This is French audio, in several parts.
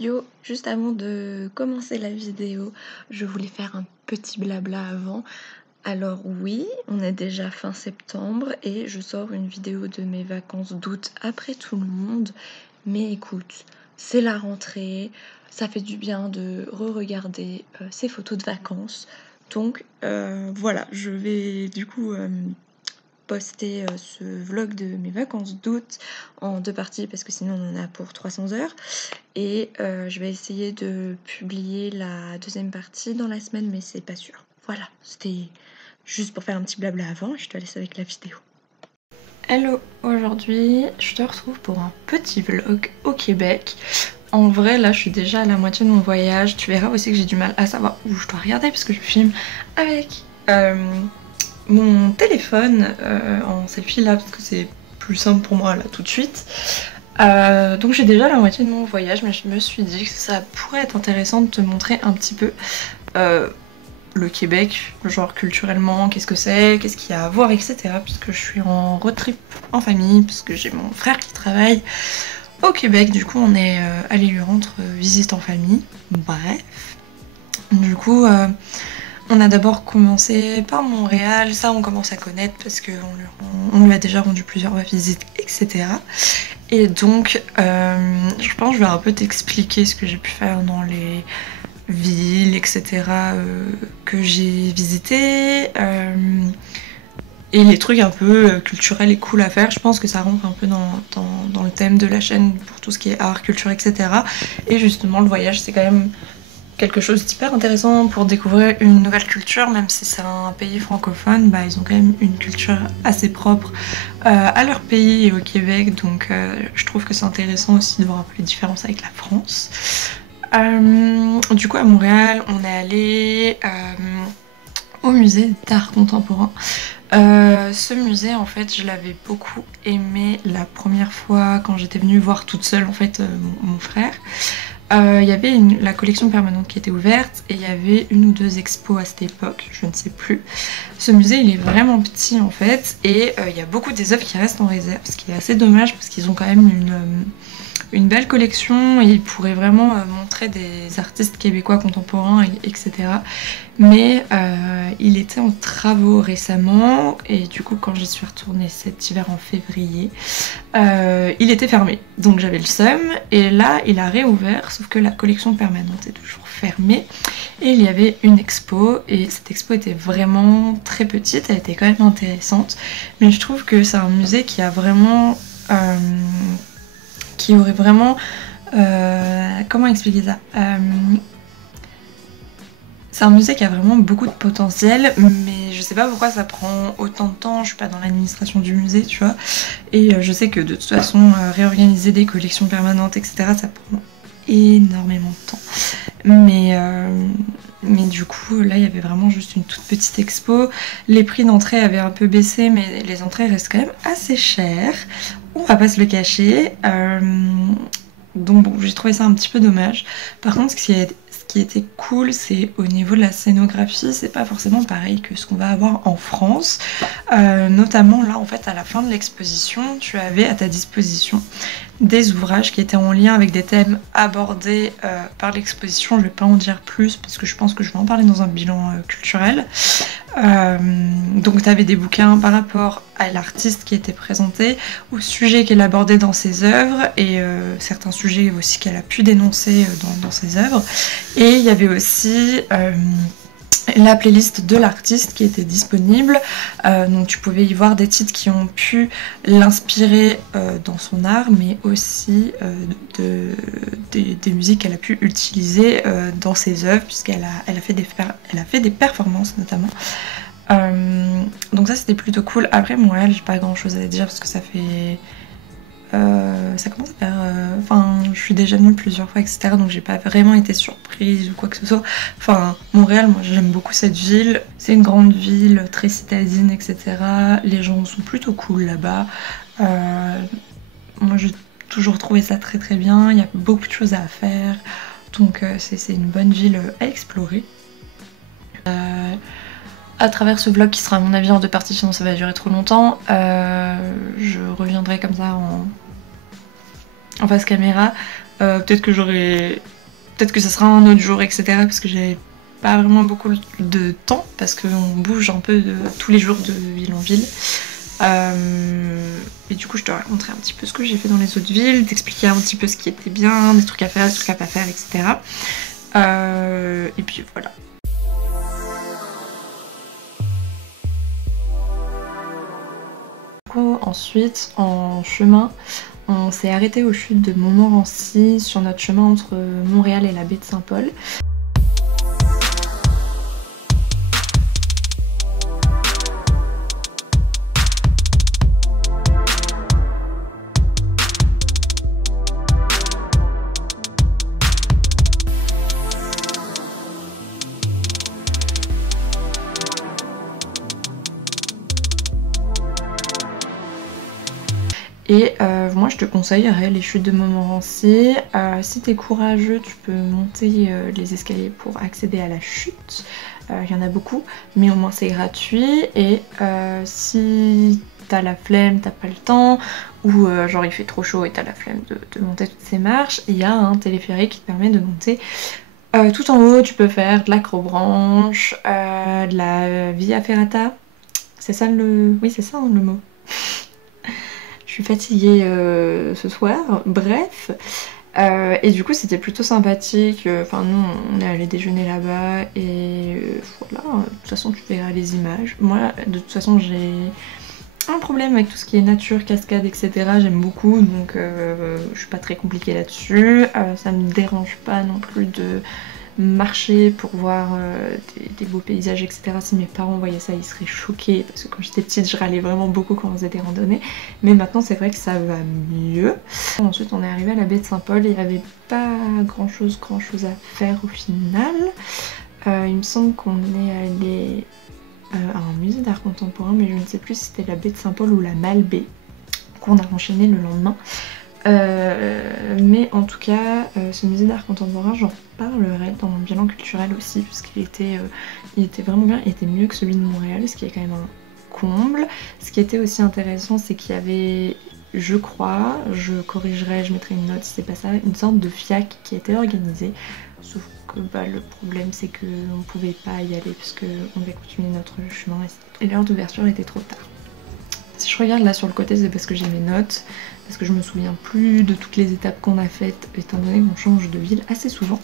Yo, juste avant de commencer la vidéo, je voulais faire un petit blabla avant. Alors oui, on est déjà fin septembre et je sors une vidéo de mes vacances d'août après tout le monde. Mais écoute, c'est la rentrée, ça fait du bien de re-regarder ces photos de vacances. Donc voilà, je vais du coup poster ce vlog de mes vacances d'août en 2 parties parce que sinon on en a pour 300 heures. Et je vais essayer de publier la deuxième partie dans la semaine, mais c'est pas sûr. Voilà, c'était juste pour faire un petit blabla avant, je te laisse avec la vidéo. Hello, aujourd'hui je te retrouve pour un petit vlog au Québec. En vrai là je suis déjà à la moitié de mon voyage, tu verras aussi que j'ai du mal à savoir où je dois regarder parce que je filme avec mon téléphone en selfie là parce que c'est plus simple pour moi là tout de suite. Donc j'ai déjà la moitié de mon voyage, mais je me suis dit que ça pourrait être intéressant de te montrer un petit peu le Québec, genre culturellement, qu'est-ce que c'est, qu'est-ce qu'il y a à voir, etc. Puisque je suis en road trip en famille, puisque j'ai mon frère qui travaille au Québec, du coup on est allé lui rendre visite en famille. Bref, du coup on a d'abord commencé par Montréal, ça on commence à connaître parce qu'on lui a déjà rendu plusieurs visites, etc. Et donc, je pense que je vais un peu t'expliquer ce que j'ai pu faire dans les villes, etc. Que j'ai visitées. Et les trucs un peu culturels et cool à faire. Je pense que ça rentre un peu dans le thème de la chaîne pour tout ce qui est art, culture, etc. Et justement, le voyage, c'est quand même quelque chose d'hyper intéressant pour découvrir une nouvelle culture, même si c'est un pays francophone, bah, ils ont quand même une culture assez propre à leur pays et au Québec, donc je trouve que c'est intéressant aussi de voir un peu les différences avec la France. Du coup à Montréal, on est allé au musée d'art contemporain. Ce musée en fait je l'avais beaucoup aimé la première fois quand j'étais venue voir toute seule en fait mon frère. Il y avait la collection permanente qui était ouverte et il y avait une ou deux expos à cette époque, je ne sais plus. Ce musée il est vraiment petit en fait et il y a beaucoup des œuvres qui restent en réserve, ce qui est assez dommage parce qu'ils ont quand même une belle collection et ils pourraient vraiment montrer des artistes québécois contemporains, etc. Mais il était en travaux récemment et du coup quand j'y suis retournée cet hiver en février, il était fermé. Donc j'avais le seum et là il a réouvert sauf que la collection permanente est toujours fermée et il y avait une expo et cette expo était vraiment très petite, elle était quand même intéressante mais je trouve que c'est un musée qui a vraiment... qui aurait vraiment... comment expliquer ça c'est un musée qui a vraiment beaucoup de potentiel, mais je sais pas pourquoi ça prend autant de temps, je suis pas dans l'administration du musée, tu vois, et je sais que de toute façon, réorganiser des collections permanentes, etc., ça prend énormément de temps. Mais du coup, là, il y avait vraiment juste une toute petite expo. Les prix d'entrée avaient un peu baissé, mais les entrées restent quand même assez chères. On va pas se le cacher. Donc bon, j'ai trouvé ça un petit peu dommage. Par contre, ce qui était cool, c'est au niveau de la scénographie, c'est pas forcément pareil que ce qu'on va avoir en France. Notamment là, en fait, à la fin de l'exposition, tu avais à ta disposition des ouvrages qui étaient en lien avec des thèmes abordés par l'exposition. Je vais pas en dire plus parce que je pense que je vais en parler dans un bilan culturel. Donc tu avais des bouquins par rapport à l'artiste qui était présenté, au sujet qu'elle abordait dans ses œuvres et certains sujets aussi qu'elle a pu dénoncer dans ses œuvres. Et il y avait aussi la playlist de l'artiste qui était disponible, donc tu pouvais y voir des titres qui ont pu l'inspirer dans son art, mais aussi des musiques qu'elle a pu utiliser dans ses œuvres, puisqu'elle a fait des performances notamment. Donc ça c'était plutôt cool. Après Montréal, j'ai pas grand chose à dire parce que ça fait... ça commence à faire... Enfin, je suis déjà venue plusieurs fois, etc. Donc j'ai pas vraiment été surprise ou quoi que ce soit. Enfin, Montréal, moi j'aime beaucoup cette ville. C'est une grande ville, très citadine, etc. Les gens sont plutôt cool là-bas. Moi j'ai toujours trouvé ça très très bien. Il y a beaucoup de choses à faire. Donc c'est une bonne ville à explorer. À travers ce vlog qui sera à mon avis en 2 parties, sinon ça va durer trop longtemps, je reviendrai comme ça en face caméra Peut-être que ça sera un autre jour, etc. Parce que j'avais pas vraiment beaucoup de temps, parce qu'on bouge un peu tous les jours de ville en ville. Et du coup je te raconterai un petit peu ce que j'ai fait dans les autres villes, t'expliquer un petit peu ce qui était bien, des trucs à faire, des trucs à pas faire, etc. Et puis voilà. Du coup ensuite en chemin, on s'est arrêté aux chutes de Montmorency sur notre chemin entre Montréal et la baie de Saint-Paul. Et moi je te conseillerais les chutes de Montmorency. Si t'es courageux, tu peux monter les escaliers pour accéder à la chute. Il y en a beaucoup, mais au moins c'est gratuit. Et si t'as la flemme, t'as pas le temps, ou genre il fait trop chaud et t'as la flemme de monter toutes ces marches, il y a un téléphérique qui te permet de monter tout en haut. Tu peux faire de l'acrobranche, de la via ferrata. C'est ça le... Oui c'est ça hein, le mot. Je suis fatiguée ce soir, bref. Et du coup c'était plutôt sympathique, enfin nous on est allé déjeuner là-bas et voilà, de toute façon tu verras les images. Moi de toute façon j'ai un problème avec tout ce qui est nature, cascade, etc. J'aime beaucoup donc je suis pas très compliquée là-dessus. Ça me dérange pas non plus de marcher pour voir des beaux paysages, etc. Si mes parents voyaient ça, ils seraient choqués parce que quand j'étais petite, je râlais vraiment beaucoup quand on faisait des randonnées. Mais maintenant, c'est vrai que ça va mieux. Ensuite, on est arrivé à la baie de Saint-Paul et il n'y avait pas grand chose à faire au final. Il me semble qu'on est allé à un musée d'art contemporain, mais je ne sais plus si c'était la baie de Saint-Paul ou la Malbaie qu'on a enchaîné le lendemain. Mais en tout cas, ce musée d'art contemporain, j'en parlerai dans mon bilan culturel aussi, parce qu'il était, il était vraiment bien, il était mieux que celui de Montréal, ce qui est quand même un comble. Ce qui était aussi intéressant, c'est qu'il y avait, je crois, je corrigerai, je mettrai une note si c'est pas ça, une sorte de FIAC qui était organisée, sauf que bah, le problème c'est qu'on pouvait pas y aller parce qu'on devait continuer notre chemin et l'heure d'ouverture était trop tard. Si je regarde là sur le côté, c'est parce que j'ai mes notes, parce que je me souviens plus de toutes les étapes qu'on a faites, étant donné qu'on change de ville assez souvent.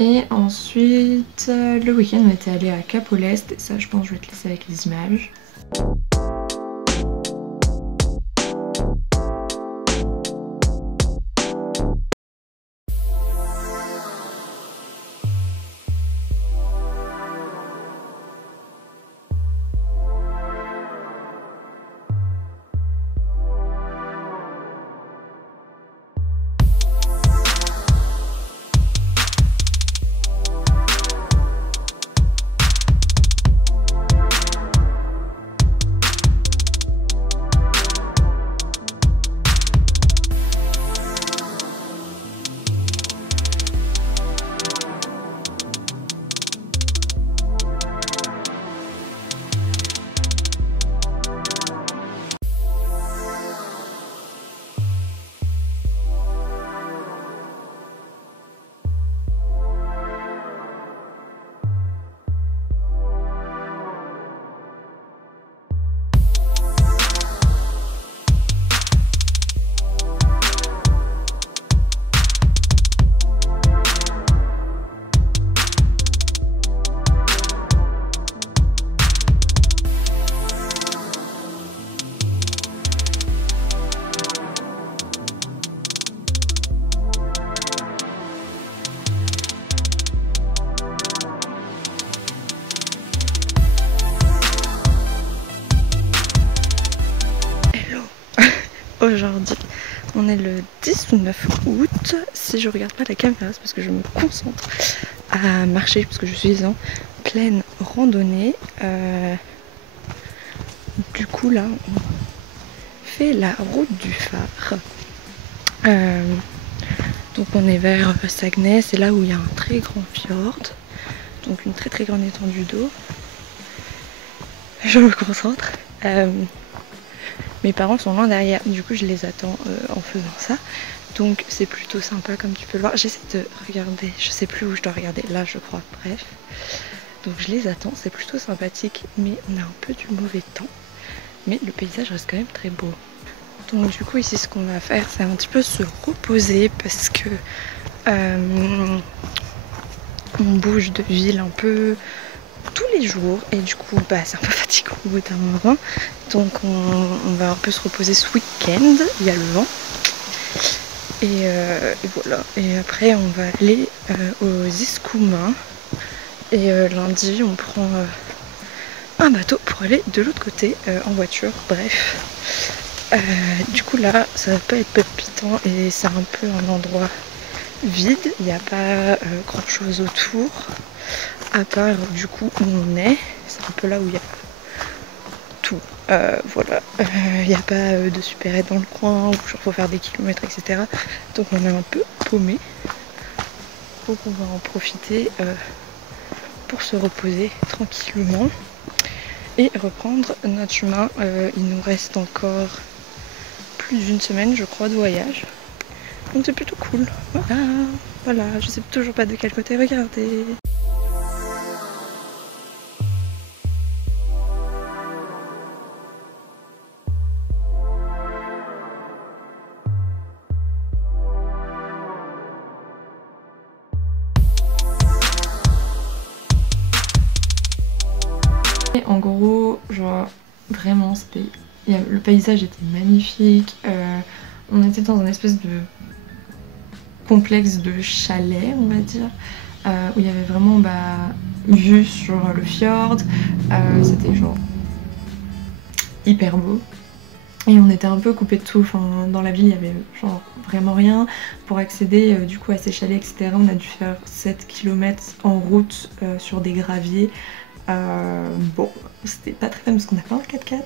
Et ensuite, le week-end, on était allé à Cap au Lest, et ça je pense que je vais te laisser avec les images. aujourd'hui. On est le 10 ou 9 août. Si je regarde pas la caméra, c'est parce que je me concentre à marcher, parce que je suis en pleine randonnée. Du coup là, on fait la route du phare. Donc on est vers Saguenay, c'est là où il y a un très grand fjord. Donc une très grande étendue d'eau. Je me concentre. Mes parents sont loin derrière, du coup je les attends en faisant ça. Donc c'est plutôt sympa comme tu peux le voir. J'essaie de regarder, je sais plus où je dois regarder, là je crois, bref. Donc je les attends, c'est plutôt sympathique, mais on a un peu du mauvais temps. Mais le paysage reste quand même très beau. Donc du coup ici ce qu'on va faire, c'est un petit peu se reposer parce que on bouge de ville un peu tous les jours et du coup bah, c'est un peu fatigant au bout d'un moment. Donc on va un peu se reposer ce week-end, il y a le vent. Et voilà, et après on va aller aux Escoumins et lundi on prend un bateau pour aller de l'autre côté en voiture, bref. Du coup là ça va pas être palpitant et c'est un peu un endroit vide, il n'y a pas grand chose autour à part du coup où on est, c'est un peu là où il y a tout. Voilà, il n'y a pas de supérette dans le coin où il faut faire des kilomètres, etc. Donc on est un peu paumé. Donc on va en profiter pour se reposer tranquillement et reprendre notre chemin. Il nous reste encore plus d'une semaine, je crois, de voyage. Donc c'est plutôt cool. Voilà, je sais toujours pas de quel côté regarder. En gros, genre vraiment c'était, le paysage était magnifique, on était dans un espèce de complexe de chalet on va dire, où il y avait vraiment vue sur le fjord, c'était genre hyper beau. Et on était un peu coupé de tout, enfin, dans la ville il y avait genre vraiment rien. Pour accéder du coup à ces chalets etc, on a dû faire 7 km en route sur des graviers. Bon, c'était pas très fun parce qu'on n'a pas un 4x4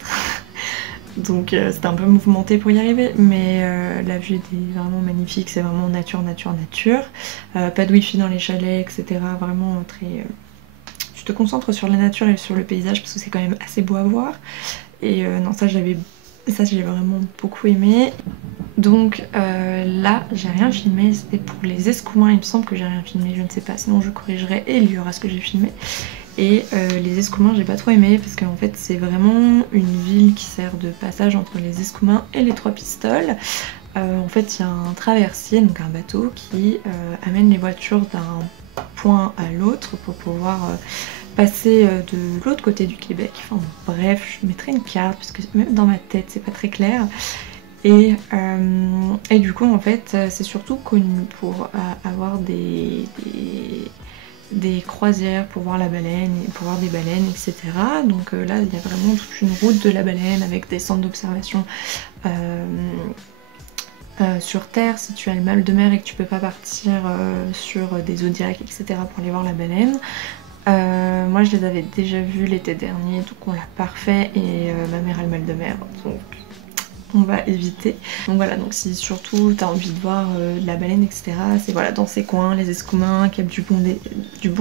donc c'était un peu mouvementé pour y arriver, mais la vue était vraiment magnifique, c'est vraiment nature. Pas de wifi dans les chalets etc, vraiment très... Tu te concentres sur la nature et sur le paysage parce que c'est quand même assez beau à voir. Et non, ça j'ai vraiment beaucoup aimé. Donc là j'ai rien filmé, c'était pour les Escoumins, il me semble que j'ai rien filmé, je ne sais pas, sinon je corrigerai et il y aura ce que j'ai filmé. Et les Escoumins j'ai pas trop aimé parce qu'en fait c'est vraiment une ville qui sert de passage entre les Escoumins et les Trois Pistoles. En fait il y a un traversier, donc un bateau qui amène les voitures d'un point à l'autre pour pouvoir passer de l'autre côté du Québec. Enfin bref, je mettrai une carte parce que même dans ma tête c'est pas très clair. Et du coup en fait c'est surtout connu pour avoir des croisières pour voir la baleine, pour voir des baleines etc. Donc là il y a vraiment toute une route de la baleine avec des centres d'observation sur terre si tu as le mal de mer et que tu peux pas partir sur des eaux directes etc pour aller voir la baleine. Moi je les avais déjà vus l'été dernier donc on l'a parfait et ma mère a le mal de mer donc on va éviter. Donc voilà, donc si surtout t'as envie de voir la baleine etc, c'est voilà dans ces coins, les Escoumins, Cap du Bon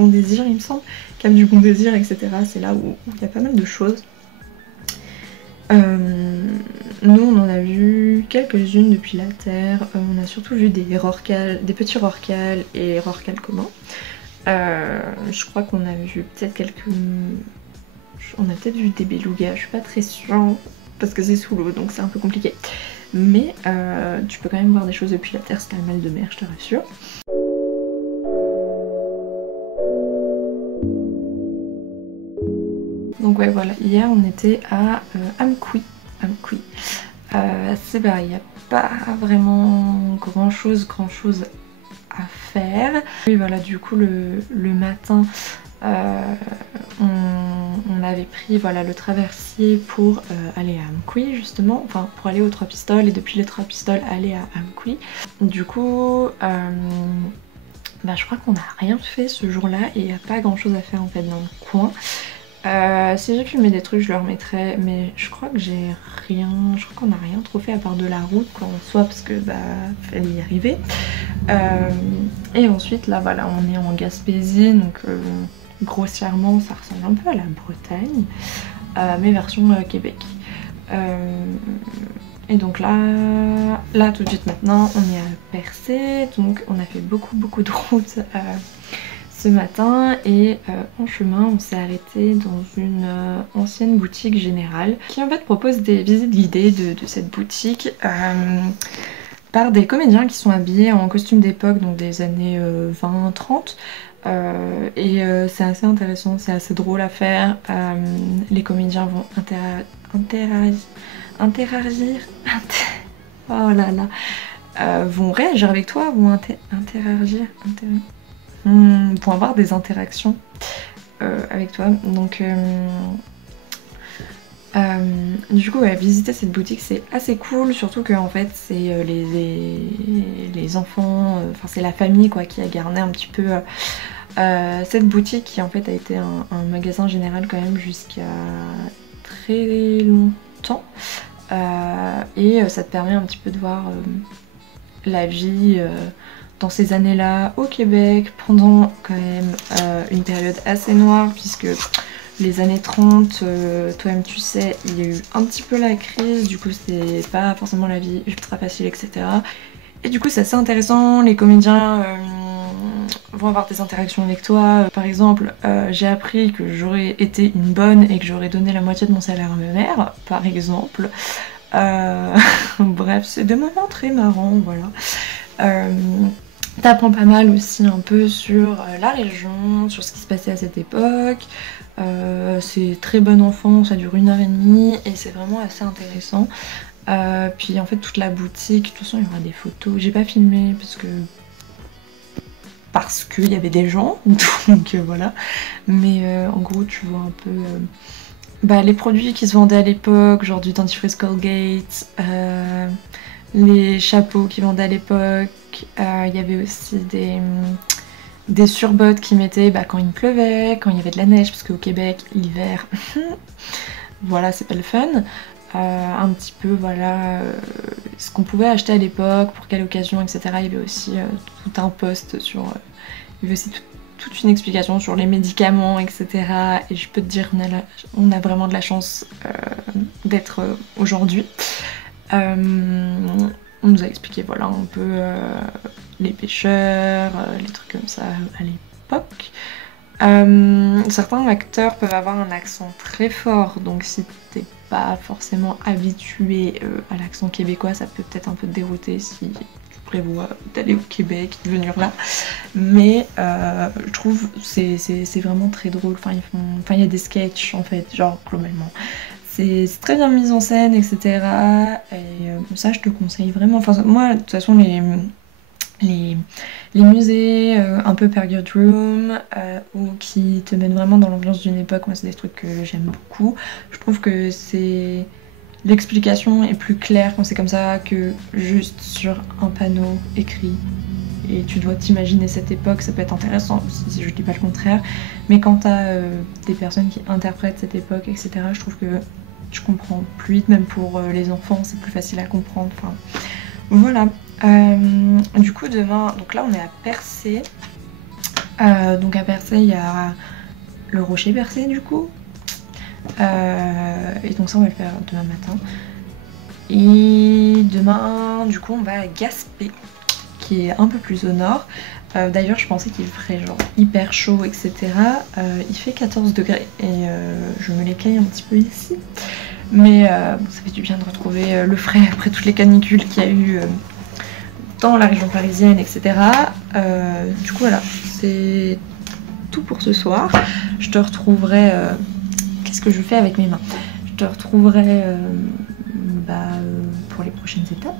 Désir il me semble, Cap du Bon Désir etc, c'est là où il y a pas mal de choses. Nous on en a vu quelques-unes depuis la terre, on a surtout vu des rorquals, des petits rorquals et rorquals communs. Je crois qu'on a vu peut-être on a peut-être vu des belugas, je suis pas très sûre parce que c'est sous l'eau donc c'est un peu compliqué. Mais tu peux quand même voir des choses depuis la terre si t'as le mal de mer, je te rassure. Donc ouais voilà, hier on était à Amqui. C'est pareil, il n'y a pas vraiment grand chose à faire. Et voilà, du coup le matin on avait pris voilà, le traversier pour aller à Amqui justement, enfin pour aller aux Trois Pistoles et depuis les Trois Pistoles aller à Amqui. Du coup bah, je crois qu'on n'a rien fait ce jour-là et il n'y a pas grand chose à faire en fait dans le coin. Si j'ai filmé des trucs je le remettrai, mais je crois que j'ai rien, je crois qu'on n'a rien trop fait à part de la route quoi, en soi, parce que bah fallait y arriver. Et ensuite là voilà, on est en Gaspésie, donc grossièrement ça ressemble un peu à la Bretagne, mais version Québec. Et donc là tout de suite maintenant on est à Percé, donc on a fait beaucoup de route ce matin et en chemin on s'est arrêté dans une ancienne boutique générale qui en fait propose des visites guidées de cette boutique par des comédiens qui sont habillés en costume d'époque, donc des années 20-30. Et c'est assez intéressant, c'est assez drôle à faire. Les comédiens vont oh là là, vont réagir avec toi, vont interagir, vont avoir des interactions avec toi. Donc du coup ouais, visiter cette boutique c'est assez cool, surtout que en fait c'est les enfants, enfin c'est la famille quoi qui a gardé un petit peu cette boutique qui en fait a été un magasin général quand même jusqu'à très longtemps. Et ça te permet un petit peu de voir la vie dans ces années-là au Québec, pendant quand même une période assez noire, puisque les années 30, toi-même tu sais, il y a eu un petit peu la crise, du coup c'était pas forcément la vie ultra facile, etc. Et du coup c'est assez intéressant, les comédiens vont avoir des interactions avec toi. Par exemple, j'ai appris que j'aurais été une bonne et que j'aurais donné la moitié de mon salaire à ma mère, par exemple. Bref, c'est des moments très marrants, voilà. T'apprends pas mal aussi un peu sur la région, sur ce qui se passait à cette époque. C'est très bon enfant, ça dure 1h30 et c'est vraiment assez intéressant. Puis en fait toute la boutique, de toute façon il y aura des photos. J'ai pas filmé parce qu'il y avait des gens, donc voilà. Mais en gros tu vois un peu bah, les produits qui se vendaient à l'époque, genre du dentifrice Colgate, les chapeaux qui vendaient à l'époque. Il y avait aussi des surbottes qui mettaient bah, quand il pleuvait, quand il y avait de la neige, parce qu'au Québec, l'hiver, voilà, c'est pas le fun. Un petit peu, voilà, ce qu'on pouvait acheter à l'époque, pour quelle occasion, etc. Il y avait aussi tout un post sur... il y avait aussi toute une explication sur les médicaments, etc. Et je peux te dire, on a vraiment de la chance d'être aujourd'hui. On nous a expliqué voilà un peu les pêcheurs, les trucs comme ça à l'époque. Certains acteurs peuvent avoir un accent très fort, donc si t'es pas forcément habitué à l'accent québécois, ça peut peut-être un peu te dérouter si tu prévois d'aller au Québec, de venir là. Mais je trouve c'est vraiment très drôle. Enfin il y a des sketchs en fait, genre globalement. C'est très bien mis en scène, etc. Et ça, je te conseille vraiment. Enfin, moi, de toute façon, les musées un peu Period Room ou qui te mettent vraiment dans l'ambiance d'une époque, moi, c'est des trucs que j'aime beaucoup. Je trouve que c'est... l'explication est plus claire quand c'est comme ça que juste sur un panneau écrit. Et tu dois t'imaginer cette époque, ça peut être intéressant aussi, si je dis pas le contraire. Mais quand t'as des personnes qui interprètent cette époque, etc., je trouve que tu comprends plus vite, même pour les enfants, c'est plus facile à comprendre. Enfin, voilà. Du coup, demain, donc là on est à Percé. Donc à Percé, il y a le rocher Percé, du coup. Et donc ça, on va le faire demain matin. Et demain, du coup, on va à Gaspé, qui est un peu plus au nord. D'ailleurs je pensais qu'il ferait genre hyper chaud, etc. Il fait 14 degrés et je me l'écaille un petit peu ici. Mais bon, ça fait du bien de retrouver le frais après toutes les canicules qu'il y a eu dans la région parisienne, etc. Du coup voilà, c'est tout pour ce soir. Je te retrouverai... qu'est-ce que je fais avec mes mains? Je te retrouverai pour les prochaines étapes.